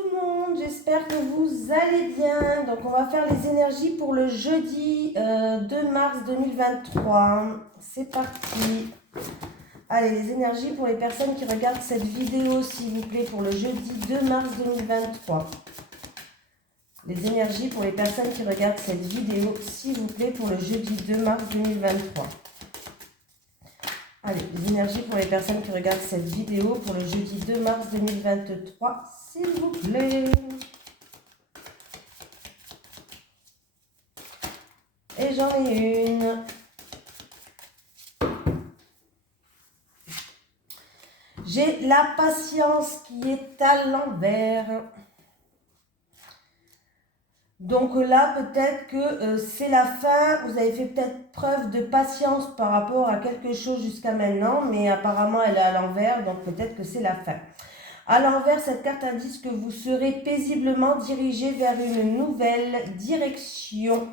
tout le monde, j'espère que vous allez bien. Donc on va faire les énergies pour le jeudi 2 mars 2023. C'est parti. Allez, les énergies pour les personnes qui regardent cette vidéo, s'il vous plaît, pour le jeudi 2 mars 2023. Les énergies pour les personnes qui regardent cette vidéo, s'il vous plaît, pour le jeudi 2 mars 2023. Allez, les énergies pour les personnes qui regardent cette vidéo pour le jeudi 2 mars 2023, s'il vous plaît. Et j'en ai une. J'ai la patience qui est à l'envers. Donc là, peut-être que c'est la fin. Vous avez fait peut-être preuve de patience par rapport à quelque chose jusqu'à maintenant, mais apparemment elle est à l'envers, donc peut-être que c'est la fin. À l'envers, cette carte indique que vous serez paisiblement dirigé vers une nouvelle direction.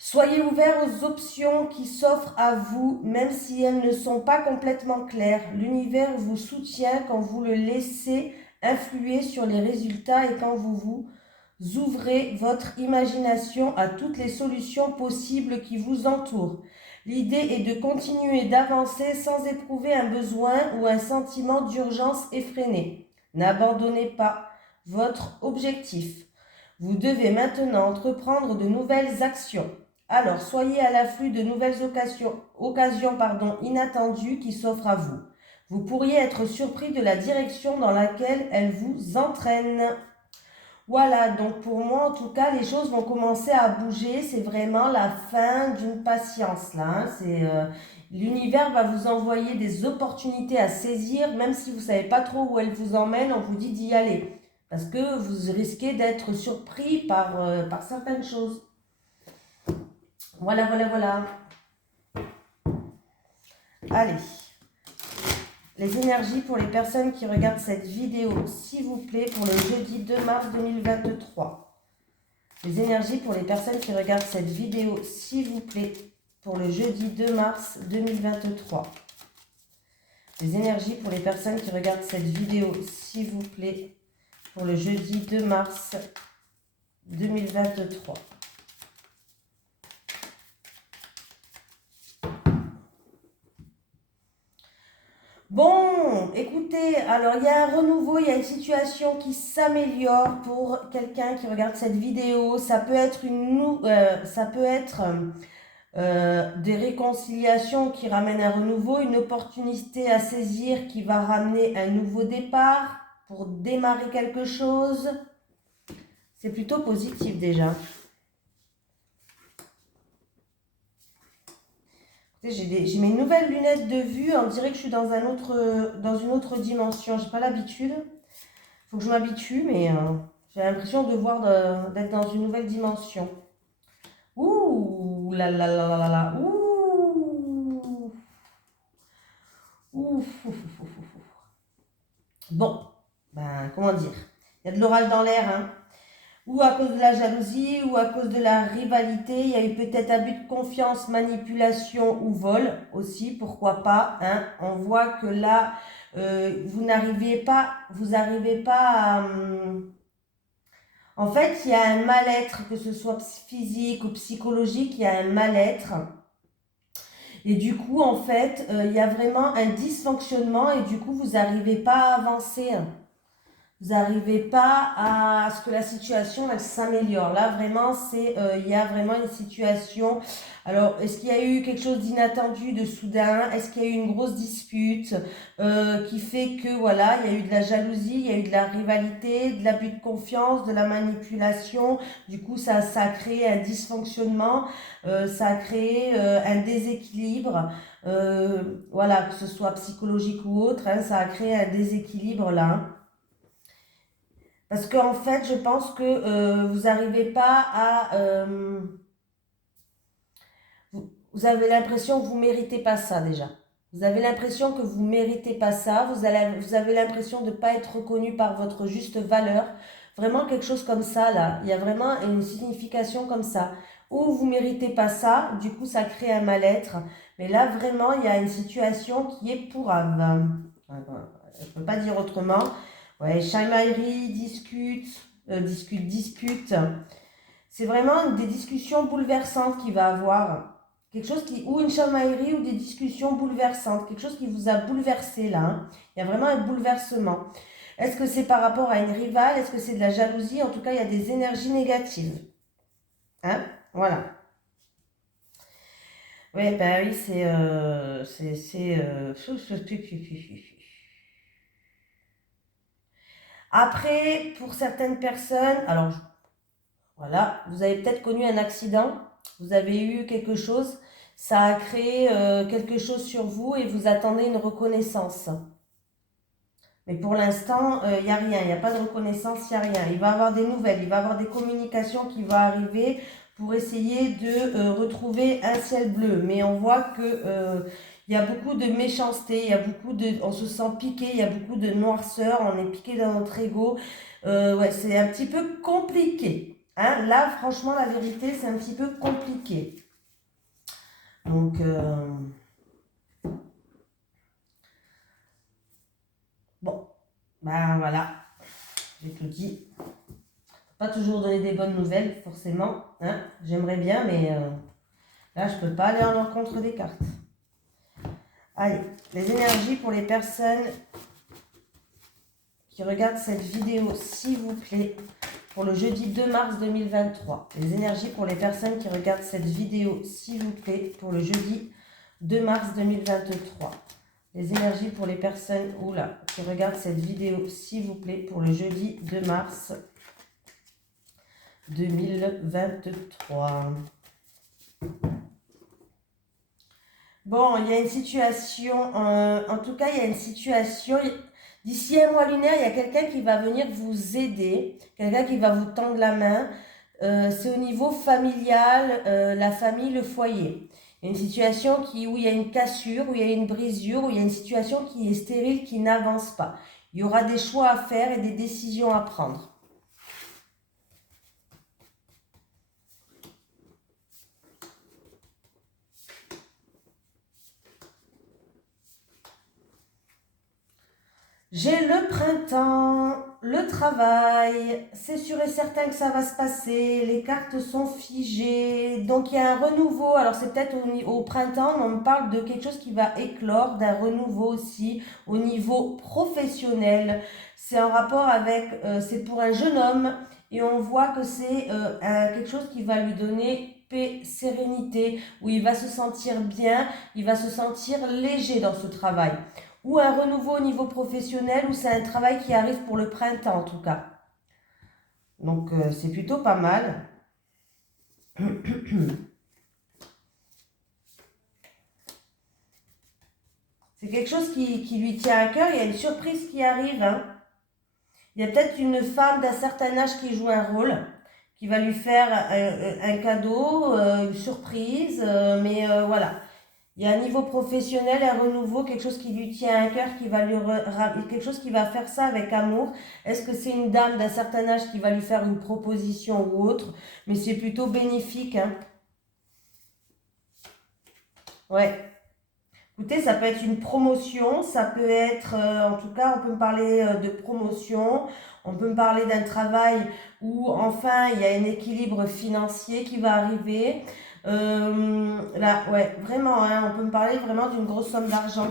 Soyez ouvert aux options qui s'offrent à vous, même si elles ne sont pas complètement claires. L'univers vous soutient quand vous le laissez influer sur les résultats et quand vous ouvrez votre imagination à toutes les solutions possibles qui vous entourent. L'idée est de continuer d'avancer sans éprouver un besoin ou un sentiment d'urgence effréné. N'abandonnez pas votre objectif. Vous devez maintenant entreprendre de nouvelles actions. Alors, soyez à l'afflux de nouvelles occasions inattendues qui s'offrent à vous. Vous pourriez être surpris de la direction dans laquelle elles vous entraînent. Voilà, donc pour moi, en tout cas, les choses vont commencer à bouger. C'est vraiment la fin d'une patience, là. L'univers va vous envoyer des opportunités à saisir, même si vous ne savez pas trop où elles vous emmènent, on vous dit d'y aller. Parce que vous risquez d'être surpris par certaines choses. Voilà, voilà, voilà. Allez. Les énergies pour les personnes qui regardent cette vidéo, s'il vous plaît, pour le jeudi 2 mars 2023. Les énergies pour les personnes qui regardent cette vidéo, s'il vous plaît, pour le jeudi 2 mars 2023. Les énergies pour les personnes qui regardent cette vidéo, s'il vous plaît, pour le jeudi 2 mars 2023. Bon, écoutez, alors il y a un renouveau, il y a une situation qui s'améliore pour quelqu'un qui regarde cette vidéo. Ça peut être des réconciliations qui ramènent un renouveau, une opportunité à saisir qui va ramener un nouveau départ pour démarrer quelque chose. C'est plutôt positif déjà. J'ai mes nouvelles lunettes de vue, on dirait que je suis dans une autre dimension. J'ai pas l'habitude. Faut que je m'habitue, mais j'ai l'impression d'être dans une nouvelle dimension. Ouh là là là là là là. Ouh. Ouf, ouf, ouf, ouf, ouf. Bon, ben comment dire? Il y a de l'orage dans l'air, hein. Ou à cause de la jalousie, ou à cause de la rivalité, il y a eu peut-être abus de confiance, manipulation ou vol aussi, pourquoi pas, hein. On voit que là, vous n'arrivez pas à... En fait, il y a un mal-être, que ce soit physique ou psychologique, il y a un mal-être. Et du coup, en fait, il y a vraiment un dysfonctionnement et du coup, vous n'arrivez pas à avancer. Vous n'arrivez pas à ce que la situation elle s'améliore. Là, vraiment, il y a vraiment une situation. Alors, est-ce qu'il y a eu quelque chose d'inattendu, de soudain? Est-ce qu'il y a eu une grosse dispute qui fait que, voilà, il y a eu de la jalousie, il y a eu de la rivalité, de l'abus de confiance, de la manipulation. Du coup, ça a créé un dysfonctionnement, ça a créé un déséquilibre. Voilà, que ce soit psychologique ou autre, hein, ça a créé un déséquilibre là, hein. Parce qu'en fait, je pense que vous n'arrivez pas à... vous avez l'impression que vous ne méritez pas ça déjà. Vous avez l'impression que vous ne méritez pas ça. Vous avez l'impression de ne pas être reconnu par votre juste valeur. Vraiment quelque chose comme ça, là. Il y a vraiment une signification comme ça. Ou vous ne méritez pas ça, du coup ça crée un mal-être. Mais là, vraiment, il y a une situation qui est pourrave. Je ne peux pas dire autrement. Ouais, chamaillerie, dispute. C'est vraiment des discussions bouleversantes qu'il va avoir. Quelque chose qui, ou une chamaillerie ou des discussions bouleversantes. Quelque chose qui vous a bouleversé là. Hein. Il y a vraiment un bouleversement. Est-ce que c'est par rapport à une rivale? Est-ce que c'est de la jalousie? En tout cas, il y a des énergies négatives. Hein? Voilà. Oui, ben oui, Après, pour certaines personnes, alors voilà, vous avez peut-être connu un accident, vous avez eu quelque chose, ça a créé quelque chose sur vous et vous attendez une reconnaissance. Mais pour l'instant, il n'y a rien, il n'y a pas de reconnaissance, il n'y a rien. Il va y avoir des nouvelles, il va y avoir des communications qui vont arriver pour essayer de retrouver un ciel bleu. Mais on voit que il y a beaucoup de méchanceté, il y a beaucoup de, on se sent piqué, il y a beaucoup de noirceur, on est piqué dans notre ego. Ouais, c'est un petit peu compliqué. Hein. Là, franchement, la vérité, c'est un petit peu compliqué. Donc, bon, ben voilà, j'ai tout dit. Pas toujours donner des bonnes nouvelles, forcément. Hein. J'aimerais bien, mais là, je peux pas aller à l'encontre des cartes. Allez, les énergies pour les personnes qui regardent cette vidéo, s'il vous plaît, pour le jeudi 2 mars 2023. Les énergies pour les personnes qui regardent cette vidéo, s'il vous plaît, pour le jeudi 2 mars 2023. Les énergies pour les personnes qui regardent cette vidéo, s'il vous plaît, pour le jeudi 2 mars 2023. Bon, il y a une situation, en tout cas, il y a une situation, d'ici un mois lunaire, il y a quelqu'un qui va venir vous aider, quelqu'un qui va vous tendre la main. C'est au niveau familial, la famille, le foyer. Il y a une situation où il y a une cassure, où il y a une brisure, où il y a une situation qui est stérile, qui n'avance pas. Il y aura des choix à faire et des décisions à prendre. J'ai le printemps, le travail, c'est sûr et certain que ça va se passer, les cartes sont figées, donc il y a un renouveau, alors c'est peut-être au printemps, mais on me parle de quelque chose qui va éclore, d'un renouveau aussi au niveau professionnel. C'est en rapport avec, c'est pour un jeune homme et on voit que c'est quelque chose qui va lui donner paix, sérénité, où il va se sentir bien, il va se sentir léger dans ce travail. Ou un renouveau au niveau professionnel, ou c'est un travail qui arrive pour le printemps en tout cas. Donc c'est plutôt pas mal. C'est quelque chose qui lui tient à cœur, il y a une surprise qui arrive. Hein. Il y a peut-être une femme d'un certain âge qui joue un rôle, qui va lui faire un cadeau, une surprise, mais voilà. Il y a un niveau professionnel, un renouveau, quelque chose qui lui tient à cœur, quelque chose qui va faire ça avec amour. Est-ce que c'est une dame d'un certain âge qui va lui faire une proposition ou autre? Mais c'est plutôt bénéfique. Hein. Ouais. Écoutez, ça peut être une promotion, ça peut être, en tout cas, on peut me parler de promotion, on peut me parler d'un travail où enfin il y a un équilibre financier qui va arriver. Là, ouais, vraiment, hein, on peut me parler vraiment d'une grosse somme d'argent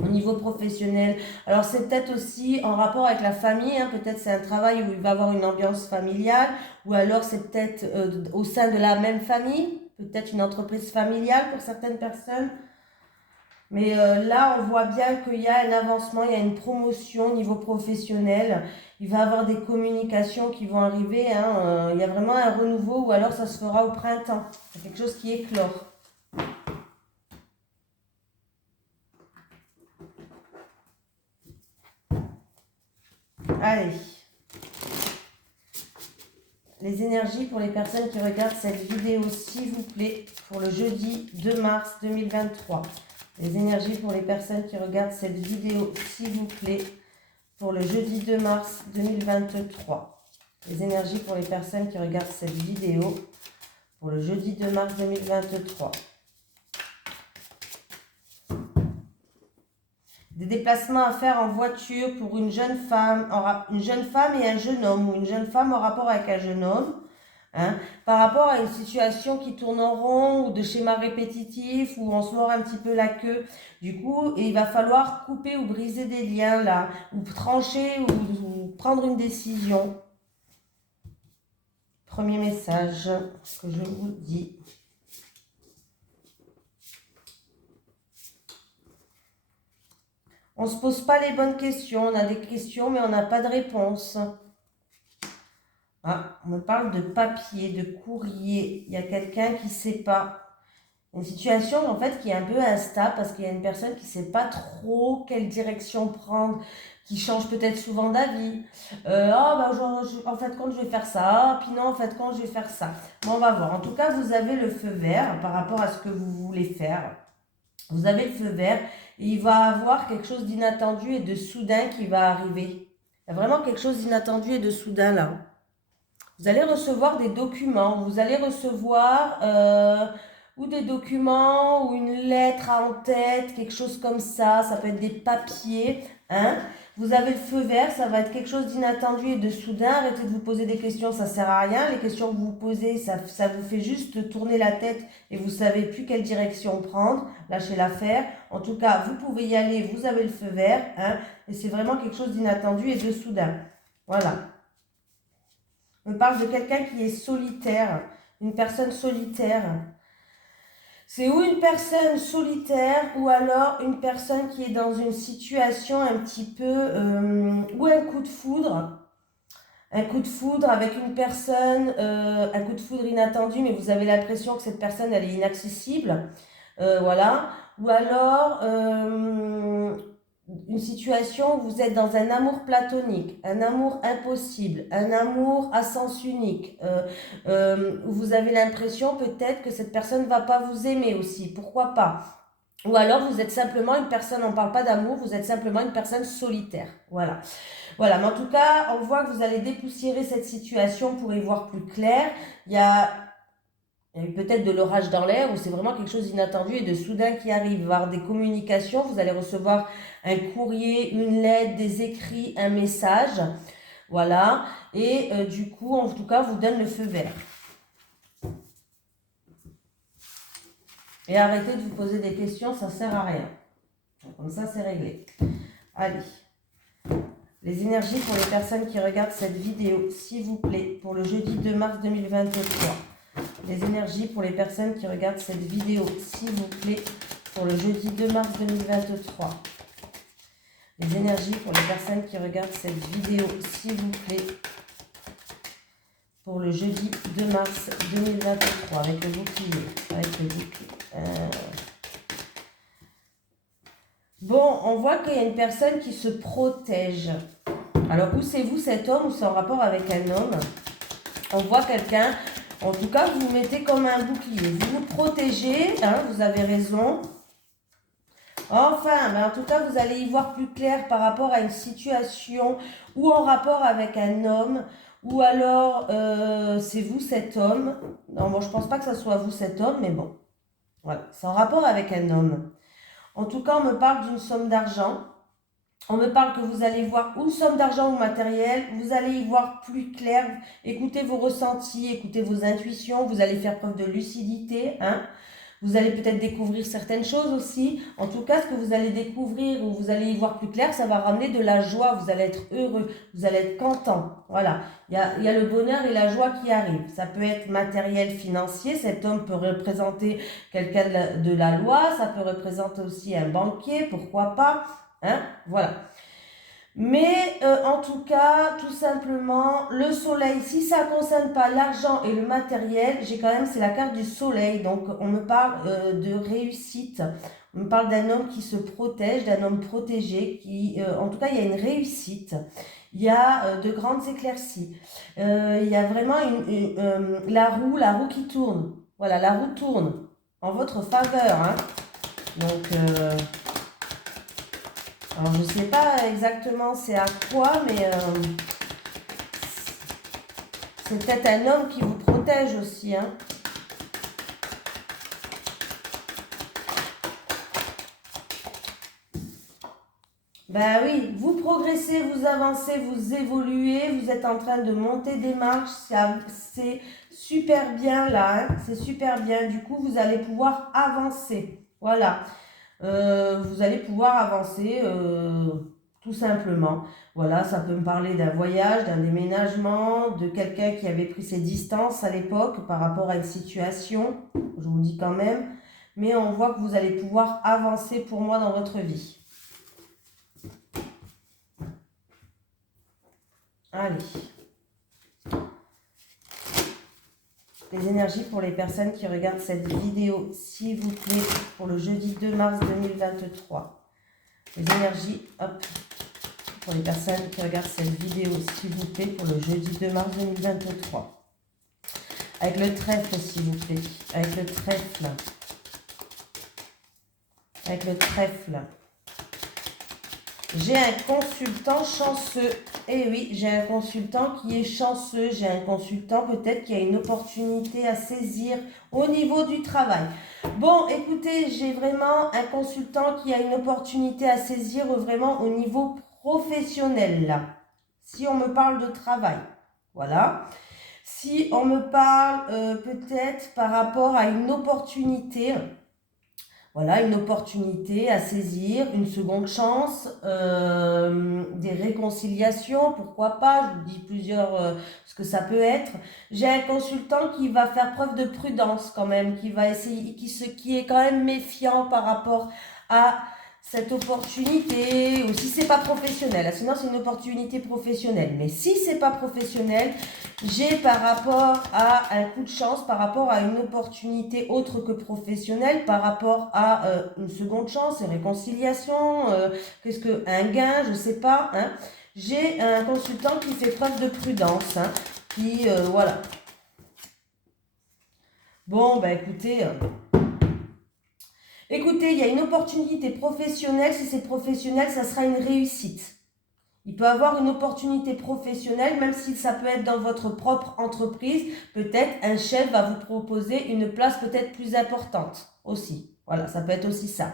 au niveau professionnel. Alors c'est peut-être aussi en rapport avec la famille, hein, peut-être c'est un travail où il va avoir une ambiance familiale, ou alors c'est peut-être au sein de la même famille, peut-être une entreprise familiale pour certaines personnes. Mais là, on voit bien qu'il y a un avancement, il y a une promotion au niveau professionnel. Il va y avoir des communications qui vont arriver. Hein, il y a vraiment un renouveau ou alors ça se fera au printemps. C'est quelque chose qui éclore. Allez. Les énergies pour les personnes qui regardent cette vidéo, s'il vous plaît, pour le jeudi 2 mars 2023. Les énergies pour les personnes qui regardent cette vidéo, s'il vous plaît, pour le jeudi 2 mars 2023. Les énergies pour les personnes qui regardent cette vidéo, pour le jeudi 2 mars 2023. Des déplacements à faire en voiture pour une jeune femme et un jeune homme, ou une jeune femme en rapport avec un jeune homme. Hein, par rapport à une situation qui tourne en rond ou de schéma répétitif où on se mord un petit peu la queue. Du coup, il va falloir couper ou briser des liens là, ou trancher ou prendre une décision. Premier message que je vous dis. On ne se pose pas les bonnes questions, on a des questions mais on n'a pas de réponse. Ah, on me parle de papier, de courrier. Il y a quelqu'un qui ne sait pas. Une situation en fait qui est un peu instable parce qu'il y a une personne qui ne sait pas trop quelle direction prendre, qui change peut-être souvent d'avis. En fait quand je vais faire ça, puis non en fait quand je vais faire ça. Bon, on va voir. En tout cas, vous avez le feu vert par rapport à ce que vous voulez faire. Vous avez le feu vert et il va avoir quelque chose d'inattendu et de soudain qui va arriver. Il y a vraiment quelque chose d'inattendu et de soudain là. Vous allez recevoir des documents, vous allez recevoir ou des documents ou une lettre en tête, quelque chose comme ça peut être des papiers. Hein. Vous avez le feu vert, ça va être quelque chose d'inattendu et de soudain. Arrêtez de vous poser des questions, ça ne sert à rien. Les questions que vous posez, ça vous fait juste tourner la tête et vous ne savez plus quelle direction prendre. Lâchez l'affaire. En tout cas, vous pouvez y aller, vous avez le feu vert. Hein, et c'est vraiment quelque chose d'inattendu et de soudain. Voilà. On parle de quelqu'un qui est solitaire, une personne solitaire. C'est ou une personne solitaire ou alors une personne qui est dans une situation un petit peu, ou un coup de foudre. Un coup de foudre avec une personne, un coup de foudre inattendu, mais vous avez l'impression que cette personne, elle est inaccessible. Voilà. Ou alors, une situation où vous êtes dans un amour platonique, un amour impossible, un amour à sens unique, où vous avez l'impression peut-être que cette personne ne va pas vous aimer aussi, pourquoi pas. Ou alors vous êtes simplement une personne, on ne parle pas d'amour, vous êtes simplement une personne solitaire. Voilà. Voilà, mais en tout cas, on voit que vous allez dépoussiérer cette situation pour y voir plus clair. Il y a peut-être de l'orage dans l'air ou c'est vraiment quelque chose d'inattendu et de soudain qui arrive. Il va y avoir des communications, vous allez recevoir un courrier, une lettre, des écrits, un message. Voilà. Et du coup, en tout cas, vous donne le feu vert. Et arrêtez de vous poser des questions, ça ne sert à rien. Comme ça, c'est réglé. Allez. Les énergies pour les personnes qui regardent cette vidéo, s'il vous plaît, pour le jeudi 2 mars 2023. Les énergies pour les personnes qui regardent cette vidéo, s'il vous plaît, pour le jeudi 2 mars 2023. Les énergies pour les personnes qui regardent cette vidéo, s'il vous plaît, pour le jeudi 2 mars 2023, avec le bouclier. Avec le bouclier. Bon, on voit qu'il y a une personne qui se protège. Alors, où c'est vous cet homme ou c'est en rapport avec un homme? On voit quelqu'un, en tout cas, vous vous mettez comme un bouclier. Vous vous protégez, hein, vous avez raison. Enfin, en tout cas, vous allez y voir plus clair par rapport à une situation ou en rapport avec un homme. Ou alors, c'est vous cet homme. Non, bon, je ne pense pas que ce soit vous cet homme, mais bon. Voilà, c'est en rapport avec un homme. En tout cas, on me parle d'une somme d'argent. On me parle que vous allez voir une somme d'argent ou matériel, vous allez y voir plus clair, écoutez vos ressentis, écoutez vos intuitions, vous allez faire preuve de lucidité, hein. Vous allez peut-être découvrir certaines choses aussi. En tout cas, ce que vous allez découvrir ou vous allez y voir plus clair, ça va ramener de la joie, vous allez être heureux, vous allez être content. Voilà, il y a le bonheur et la joie qui arrivent. Ça peut être matériel, financier, cet homme peut représenter quelqu'un de la loi, ça peut représenter aussi un banquier, pourquoi pas. Hein, voilà. Mais en tout cas, tout simplement, le soleil, si ça ne concerne pas l'argent et le matériel, j'ai quand même, c'est la carte du soleil. Donc, on me parle de réussite. On me parle d'un homme qui se protège, d'un homme protégé. En tout cas, il y a une réussite. Il y a de grandes éclaircies. Il y a vraiment la roue qui tourne. Voilà, la roue tourne en votre faveur. Hein. Donc... alors, je ne sais pas exactement c'est à quoi, mais c'est peut-être un homme qui vous protège aussi. Hein. Ben oui, vous progressez, vous avancez, vous évoluez, vous êtes en train de monter des marches, c'est super bien là, hein, c'est super bien. Du coup, vous allez pouvoir avancer. Voilà. Vous allez pouvoir avancer tout simplement. Voilà, ça peut me parler d'un voyage, d'un déménagement, de quelqu'un qui avait pris ses distances à l'époque par rapport à une situation, je vous dis quand même, mais on voit que vous allez pouvoir avancer pour moi dans votre vie. Allez. Les énergies pour les personnes qui regardent cette vidéo, s'il vous plaît, pour le jeudi 2 mars 2023. Les énergies, hop, pour les personnes qui regardent cette vidéo, s'il vous plaît, pour le jeudi 2 mars 2023. Avec le trèfle, s'il vous plaît. Avec le trèfle. Avec le trèfle. J'ai un consultant chanceux. Eh oui, j'ai un consultant qui est chanceux. J'ai un consultant peut-être qui a une opportunité à saisir au niveau du travail. Bon, écoutez, j'ai vraiment un consultant qui a une opportunité à saisir vraiment au niveau professionnel là. Si on me parle de travail, voilà. Si on me parle peut-être par rapport à une opportunité... Voilà, une opportunité à saisir, une seconde chance, des réconciliations, pourquoi pas, je vous dis plusieurs ce que ça peut être. J'ai un consultant qui va faire preuve de prudence quand même, qui va essayer, qui est quand même méfiant par rapport à cette opportunité, ou si c'est pas professionnel, sinon c'est une opportunité professionnelle. Mais si c'est pas professionnel, j'ai par rapport à un coup de chance, par rapport à une opportunité autre que professionnelle, par rapport à une seconde chance, une réconciliation, qu'est-ce que un gain, je sais pas. Hein. J'ai un consultant qui fait preuve de prudence, hein, qui voilà. Bon, bah écoutez. Écoutez, il y a une opportunité professionnelle. Si c'est professionnel, ça sera une réussite. Il peut avoir une opportunité professionnelle, même si ça peut être dans votre propre entreprise. Peut-être un chef va vous proposer une place peut-être plus importante aussi. Voilà, ça peut être aussi ça.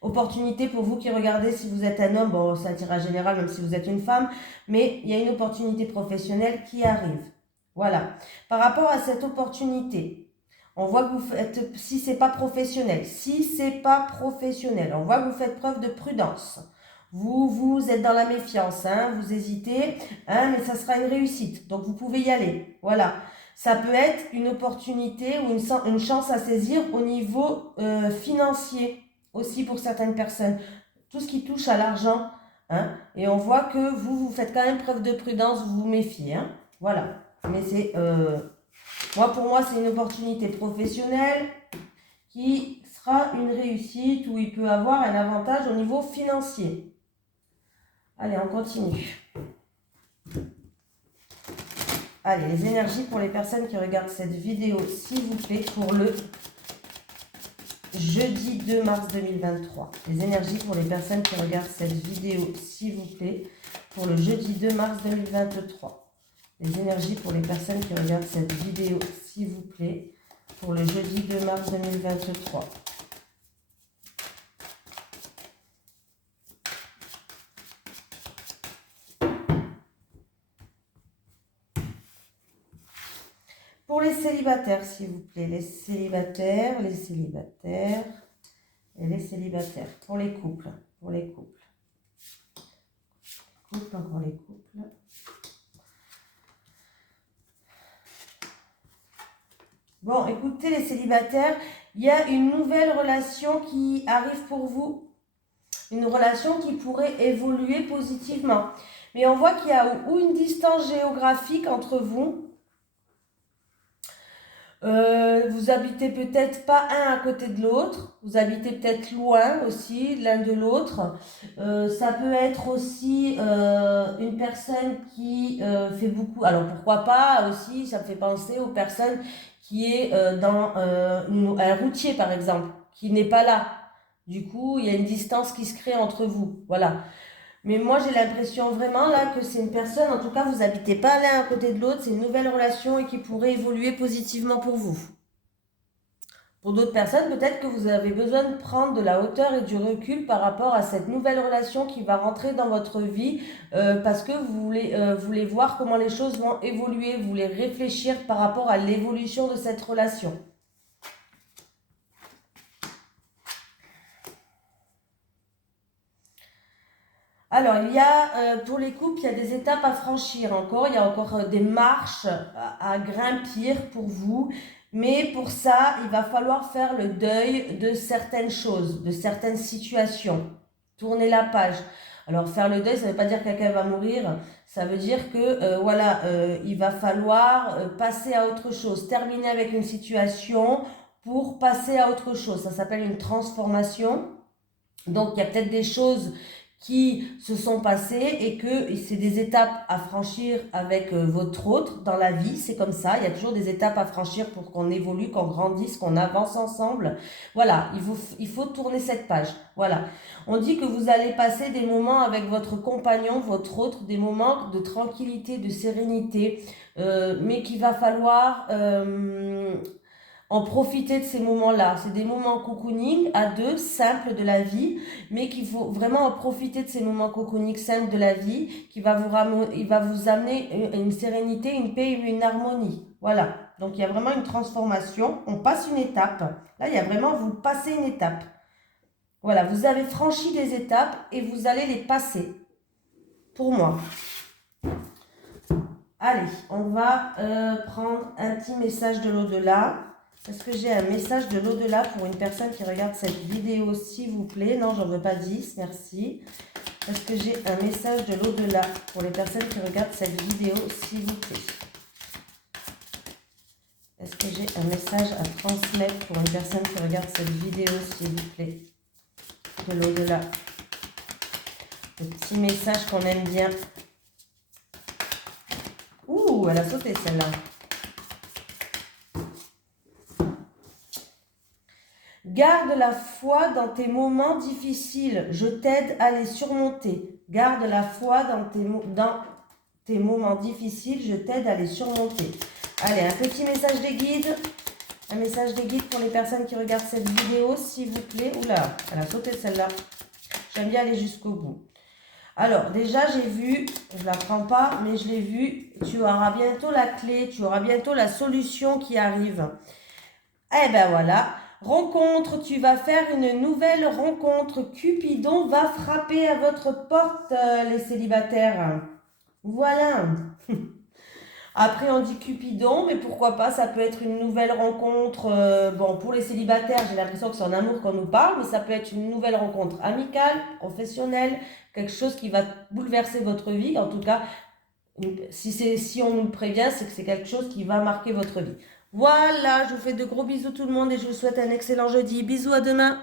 Opportunité pour vous qui regardez, si vous êtes un homme, bon, c'est un tirage général, même si vous êtes une femme, mais il y a une opportunité professionnelle qui arrive. Voilà. Par rapport à cette opportunité, on voit que vous faites, si c'est pas professionnel, on voit que vous faites preuve de prudence. Vous êtes dans la méfiance, hein, vous hésitez, hein, mais ça sera une réussite. Donc vous pouvez y aller. Voilà. Ça peut être une opportunité ou une chance à saisir au niveau financier aussi pour certaines personnes. Tout ce qui touche à l'argent. Hein, et on voit que vous faites quand même preuve de prudence, vous vous méfiez. Hein, voilà. Mais c'est... pour moi, c'est une opportunité professionnelle qui sera une réussite où il peut avoir un avantage au niveau financier. Allez, on continue. Allez, les énergies pour les personnes qui regardent cette vidéo, s'il vous plaît, pour le jeudi 2 mars 2023. Les énergies pour les personnes qui regardent cette vidéo, s'il vous plaît, pour le jeudi 2 mars 2023. Les énergies pour les personnes qui regardent cette vidéo, s'il vous plaît, pour le jeudi 2 mars 2023. Pour les célibataires, s'il vous plaît, les célibataires et les célibataires. Pour les couples, encore les couples. Bon, écoutez les célibataires, il y a une nouvelle relation qui arrive pour vous. Une relation qui pourrait évoluer positivement. Mais on voit qu'il y a ou une distance géographique entre vous. Vous habitez peut-être pas un à côté de l'autre. Vous habitez peut-être loin aussi l'un de l'autre. Ça peut être aussi une personne qui fait beaucoup. Alors pourquoi pas aussi, ça me fait penser aux personnes qui est dans un routier par exemple, qui n'est pas là. Du coup, il y a une distance qui se crée entre vous. Voilà. Mais moi, j'ai l'impression vraiment là que c'est une personne, en tout cas, vous habitez pas l'un à côté de l'autre, c'est une nouvelle relation et qui pourrait évoluer positivement pour vous. Pour d'autres personnes, peut-être que vous avez besoin de prendre de la hauteur et du recul par rapport à cette nouvelle relation qui va rentrer dans votre vie parce que voulez voir comment les choses vont évoluer, vous voulez réfléchir par rapport à l'évolution de cette relation. Alors, pour les couples, il y a des étapes à franchir encore, il y a encore des marches à grimper pour vous. Mais pour ça, il va falloir faire le deuil de certaines choses, de certaines situations. Tourner la page. Alors, faire le deuil, ça ne veut pas dire que quelqu'un va mourir. Ça veut dire que, il va falloir passer à autre chose. Terminer avec une situation pour passer à autre chose. Ça s'appelle une transformation. Donc, il y a peut-être des choses qui se sont passées et que c'est des étapes à franchir avec votre autre dans la vie. C'est comme ça, il y a toujours des étapes à franchir pour qu'on évolue, qu'on grandisse, qu'on avance ensemble. Voilà, il faut tourner cette page. Voilà. On dit que vous allez passer des moments avec votre compagnon, votre autre, des moments de tranquillité, de sérénité, mais qu'il va falloir en profiter de ces moments-là. C'est des moments cocooning à deux, simples de la vie, mais qu'il faut vraiment en profiter de ces moments cocooning simples de la vie, il va vous amener une sérénité, une paix, une harmonie. Voilà. Donc, il y a vraiment une transformation. On passe une étape. Là, il y a vraiment, vous passez une étape. Voilà, vous avez franchi des étapes et vous allez les passer. Pour moi. Allez, on va prendre un petit message de l'au-delà. Est-ce que j'ai un message de l'au-delà pour une personne qui regarde cette vidéo, s'il vous plaît? Non, j'en veux pas 10, merci. Est-ce que j'ai un message de l'au-delà pour les personnes qui regardent cette vidéo, s'il vous plaît? Est-ce que j'ai un message à transmettre pour une personne qui regarde cette vidéo, s'il vous plaît? De l'au-delà. Le petit message qu'on aime bien. Ouh, elle a sauté celle-là. Garde la foi dans tes moments difficiles. Je t'aide à les surmonter. Garde la foi dans tes moments difficiles. Je t'aide à les surmonter. Allez, un petit message des guides. Un message des guides pour les personnes qui regardent cette vidéo, s'il vous plaît. Oula, elle a sauté celle-là. J'aime bien aller jusqu'au bout. Alors, déjà, j'ai vu, je ne la prends pas, mais je l'ai vu. Tu auras bientôt la clé. Tu auras bientôt la solution qui arrive. Eh ben voilà. Rencontre, tu vas faire une nouvelle rencontre. Cupidon va frapper à votre porte, les célibataires. Voilà. Après, on dit Cupidon, mais pourquoi pas, ça peut être une nouvelle rencontre. Bon, pour les célibataires, j'ai l'impression que c'est en amour qu'on nous parle, mais ça peut être une nouvelle rencontre amicale, professionnelle, quelque chose qui va bouleverser votre vie. En tout cas, si on nous le prévient, c'est que c'est quelque chose qui va marquer votre vie. Voilà, je vous fais de gros bisous tout le monde et je vous souhaite un excellent jeudi. Bisous, à demain.